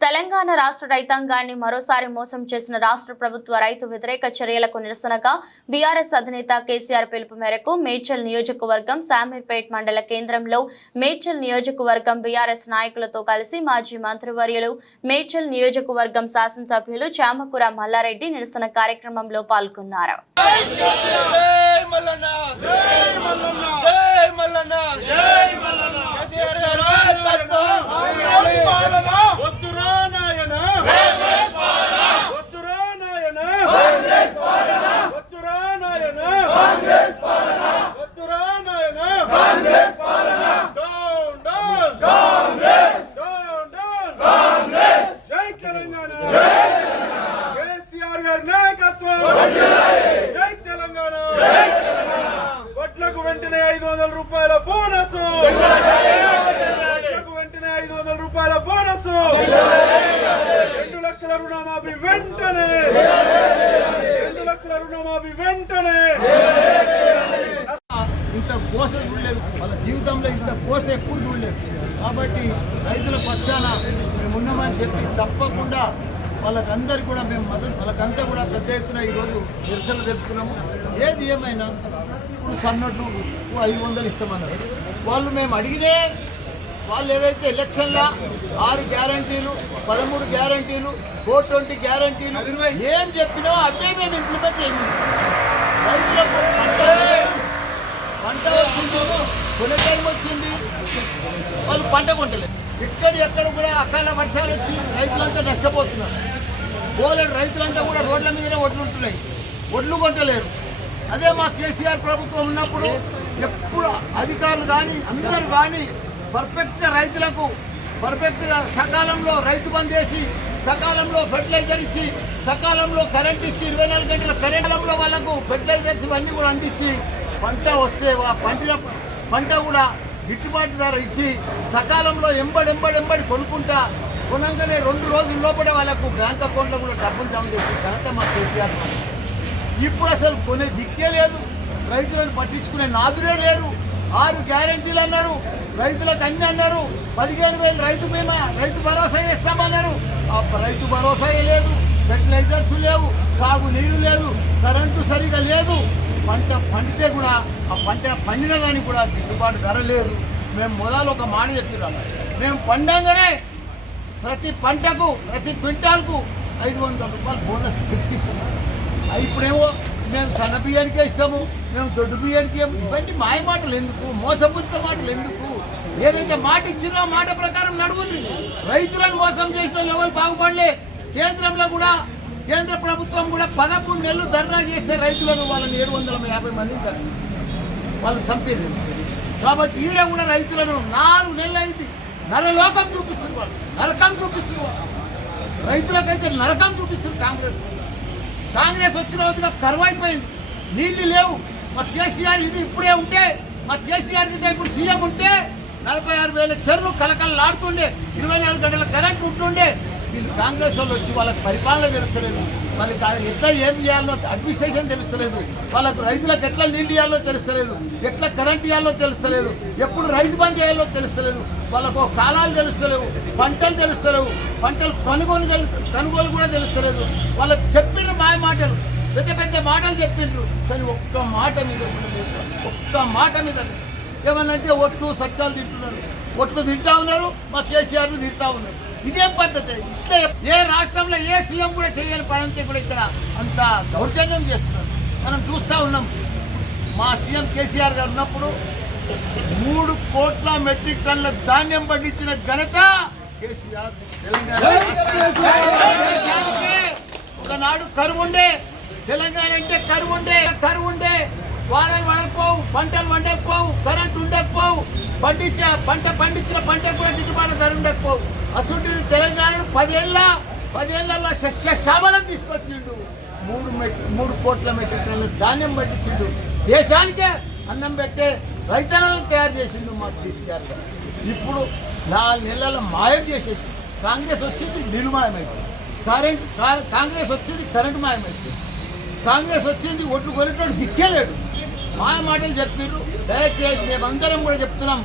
తెలంగాణ రాష్ట్ర రైతాంగాన్ని మరోసారి మోసం చేసిన రాష్ట్ర ప్రభుత్వ రైతు వ్యతిరేక చర్యలకు నిరసనగా బీఆర్ఎస్ అధినేత కేసీఆర్ పిలుపు మేరకు మేడ్చల్ నియోజకవర్గం శామీర్పేట్ మండల కేంద్రంలో మేడ్చల్ నియోజకవర్గం బీఆర్ఎస్ నాయకులతో కలిసి మాజీ మంత్రివర్యులు మేడ్చల్ నియోజకవర్గం శాసనసభ్యులు చామకూర మల్లారెడ్డి నిరసన కార్యక్రమంలో పాల్గొన్నారు. జై మల్లన్న జై మల్లన్న కేసీఆర్ గారు నాయకత్వం. వద్దురా నాయన వద్దురా నాయన వద్దురా నాయన వద్దురా నాయన డౌన్ డౌన్ డౌన్ డౌన్ జై తెలంగాణ కేసీఆర్ గారి నాయకత్వం జై తెలంగాణ వడ్లకు వెంటనే ఐదు వందల రూపాయల బోనస్ వడ్లకు వెంటనే ఐదు వందల రూపాయల బోనస్ రెండు లక్షల రుణమాఫీ వెంటనే! రెండు లక్షల రుణమాఫీ వెంటనే! ఇంత కోస చూడలేదు. వాళ్ళ జీవితంలో ఇంత కోస ఎప్పుడు చూడలేదు. కాబట్టి రైతుల పక్షాన మేము ఉన్నామని చెప్పి తప్పకుండా వాళ్ళకందరికీ కూడా మేము మద్దతు వాళ్ళకంతా కూడా పెద్ద ఎత్తున ఈరోజు నిరసన తెలుపుతున్నాము. ఏది ఏమైనా ఇప్పుడు సన్నట్టు ఐదు వందలు ఇస్తామన్నారు. వాళ్ళు మేము అడిగితే వాళ్ళు ఏదైతే ఎలక్షన్ల ఆరు గ్యారంటీలు పదమూడు గ్యారంటీలు ఫోర్ ట్వంటీ గ్యారంటీలు ఏం చెప్పినో అవే మేము ఇంప్లిమెంట్ చేయము. రైతులకు పంట పంట వచ్చింది. కొనే టైం వచ్చింది. వాళ్ళు పంట కొంటలేదు ఎక్కడ ఎక్కడ కూడా అకాల వర్షాలు వచ్చి రైతులంతా నష్టపోతున్నారు. పోలేడు రైతులంతా కూడా రోడ్ల మీదనే ఒడ్లు ఉంటున్నాయి. ఒడ్లు కొంటలేరు అదే మా కేసీఆర్ ప్రభుత్వం ఉన్నప్పుడు ఎప్పుడు అధికారులు కానీ అందరూ కానీ పర్ఫెక్ట్గా రైతులకు పర్ఫెక్ట్గా సకాలంలో రైతు బంద్ చేసి సకాలంలో ఫెర్టిలైజర్ ఇచ్చి సకాలంలో కరెంట్ ఇచ్చి ఇరవై నాలుగు గంటల కరెంట్లో వాళ్ళకు ఫెర్టిలైజర్స్ ఇవన్నీ కూడా అందించి పంట వస్తే ఆ పంట పంట కూడా గిట్టుబాటు ధర ఇచ్చి సకాలంలో ఎంబడి ఎంబడి ఎంబడి కొనుక్కుంటా కొనంగానే రెండు రోజుల లోపలే వాళ్ళకు బ్యాంక్ అకౌంట్లో కూడా డబ్బులు జమ చేసి ఘనత మా కేసీఆర్ ఇప్పుడు అసలు కొనే దిక్కే లేదు. రైతులను పట్టించుకునే నాదుడే లేరు. ఆరు గ్యారంటీలు అన్నారు. రైతులకు అన్ని అన్నారు. పదిహేను వేలు రైతు బీమా రైతు భరోసా ఇస్తామన్నారు. ఆ రైతు భరోసా లేదు. ఫెర్టిలైజర్స్ లేవు. సాగు నీరు లేదు. కరెంటు సరిగా లేదు. పంట పండితే కూడా ఆ పంట పండిన దానికి కూడా గిట్టుబాటు ధర లేదు. మేము మొదలు ఒక మాట చెప్పిరాము మేము పండంగానే ప్రతి పంటకు ప్రతి క్వింటాల్కు ఐదు వందల రూపాయలు బోనస్ గిఫ్ట్ ఇస్తున్నాం. ఇప్పుడేమో మేము సన్న బియ్యానికే ఇస్తాము మేము దొడ్డు బియ్యానికి ఇవన్నీ మాయ మాటలు ఎందుకు? మోసపూరిత మాటలు ఎందుకు? ఏదైతే మాట ఇచ్చినో మాట ప్రకారం నడువుంది రైతులను మోసం చేసిన ఎవరు బాగుపడలే. కేంద్రంలో కూడా కేంద్ర ప్రభుత్వం కూడా పదమూడు నెలలు ధర్నా చేస్తే రైతులను వాళ్ళని ఏడు వందల యాభై మందిని వాళ్ళు చంపేది కాబట్టి ఈడ కూడా రైతులను నాలుగు నెలలు అయింది. నరలోకం చూపిస్తుంది వాళ్ళు. నరకం చూపిస్తుంది వాళ్ళు. రైతులకైతే నరకం చూపిస్తుంది కాంగ్రెస్. కాంగ్రెస్ వచ్చిన రోజుగా కరువు అయిపోయింది. నీళ్ళు లేవు. మా కేసీఆర్ ఇది ఇప్పుడే ఉంటే మా కేసీఆర్ గిట్ట ఇప్పుడు సీఎం ఉంటే నలభై ఆరు వేల చెరువులు కలకలలాడుతుండే ఇరవై నాలుగు గంటల కరెంట్ ఉంటుండే. వీళ్ళు కాంగ్రెస్ వాళ్ళు వచ్చి వాళ్ళకి పరిపాలన తెలుస్తలేదు. వాళ్ళకి ఎట్లా ఏం చేయాలో అడ్మినిస్ట్రేషన్ తెలుస్తలేదు. వాళ్ళకు రైతులకు ఎట్లా నీళ్ళు ఇవ్వాలో తెలుస్తలేదు. ఎట్లా కరెంట్ ఇవ్వాలో తెలుస్తలేదు. ఎప్పుడు రైతు బంద్ చేయాలో తెలుస్తలేదు. వాళ్ళకు కాలాలు తెలుస్తలేవు. పంటలు తెలుస్తలేవు. పంటలు కొనుగోలు కొనుగోలు కూడా తెలుస్తలేదు. వాళ్ళకు చెప్పిన మాయ మాటలు. పెద్ద పెద్ద మాటలు చెప్పిండ్రు కానీ ఒక్క మాట మీద ఒక్క మాట మీద లేదు. ఏమన్నంటే ఒట్లు సత్యాలు తింటున్నారు. ఒట్లు తింటా ఉన్నారు మా కేసీఆర్ తింటా ఉన్నారు. ఇదేం పద్ధతి. ఇట్లా ఏ రాష్ట్రంలో ఏ సీఎం కూడా చేయని పని అంతా కూడా ఇక్కడ అంత దౌర్జన్యం చేస్తున్నారు. మనం చూస్తూ ఉన్నాం. మా సీఎం కేసీఆర్ గారు ఉన్నప్పుడు మూడు కోట్ల మెట్రిక్ టన్నుల ధాన్యం పండించిన ఘనత కేసీఆర్. తెలంగాణ ఒకనాడు కరువు ఉండే తెలంగాణ అంటే కరువు ఉండే కరువు ఉండే. వానలు పడకపోవు పంటలు పండకపోవు కరెంట్ ఉండకపోవు. పండించిన పంట పండించిన పంట కూడా గిట్టుబాటు ధర ఉండకపోవు. అసలు తెలంగాణను పదేళ్ళ పదేళ్ళలో సస్య తీసుకొచ్చిండు. మూడు మూడు కోట్ల మెట్రిక్ టన్నుల ధాన్యం పట్టించిండు దేశానికే అన్నం పెట్టే రైతన్నలను తయారు చేసిండు మా కేసీఆర్ ఇప్పుడు నాలుగు నెలల మాయం చేసేసి కాంగ్రెస్ వచ్చింది నిర్మాయమైంది కరెంట్ కా- కాంగ్రెస్ వచ్చింది కరెంట్ మాయమైంది కాంగ్రెస్ వచ్చింది ఒట్లు కొనేటోడు దిక్కేలేడు మాయ మాటలు చెప్పారు దయచేసి మేమందరం కూడా చెప్తున్నాం.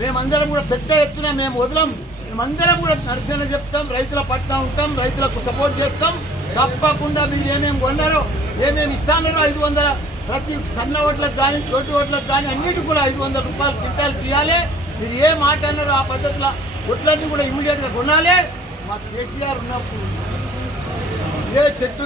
మేమందరం కూడా పెద్ద ఎత్తున మేము వదలం. మేమందరం కూడా నరసన చెప్తాం. రైతుల పట్ల ఉంటాం. రైతులకు సపోర్ట్ చేస్తాం. తప్పకుండా మీరు ఏమేమి కొన్నారో ఏమేమి ఇస్తానో ఐదు వందల ప్రతి సన్న ఓట్లకు కానీ చోటు ఓట్లకు కానీ అన్నిటికి కూడా ఐదు వందల రూపాయలు క్వింటాలు తీయాలి. మీరు ఏ మాట అన్నారో ఆ పద్ధతిలో ఒట్లన్నీ కూడా ఇమ్మీడియట్గా కొనాలి. మా కేసీఆర్ ఉన్నప్పుడు ఏ చెట్టు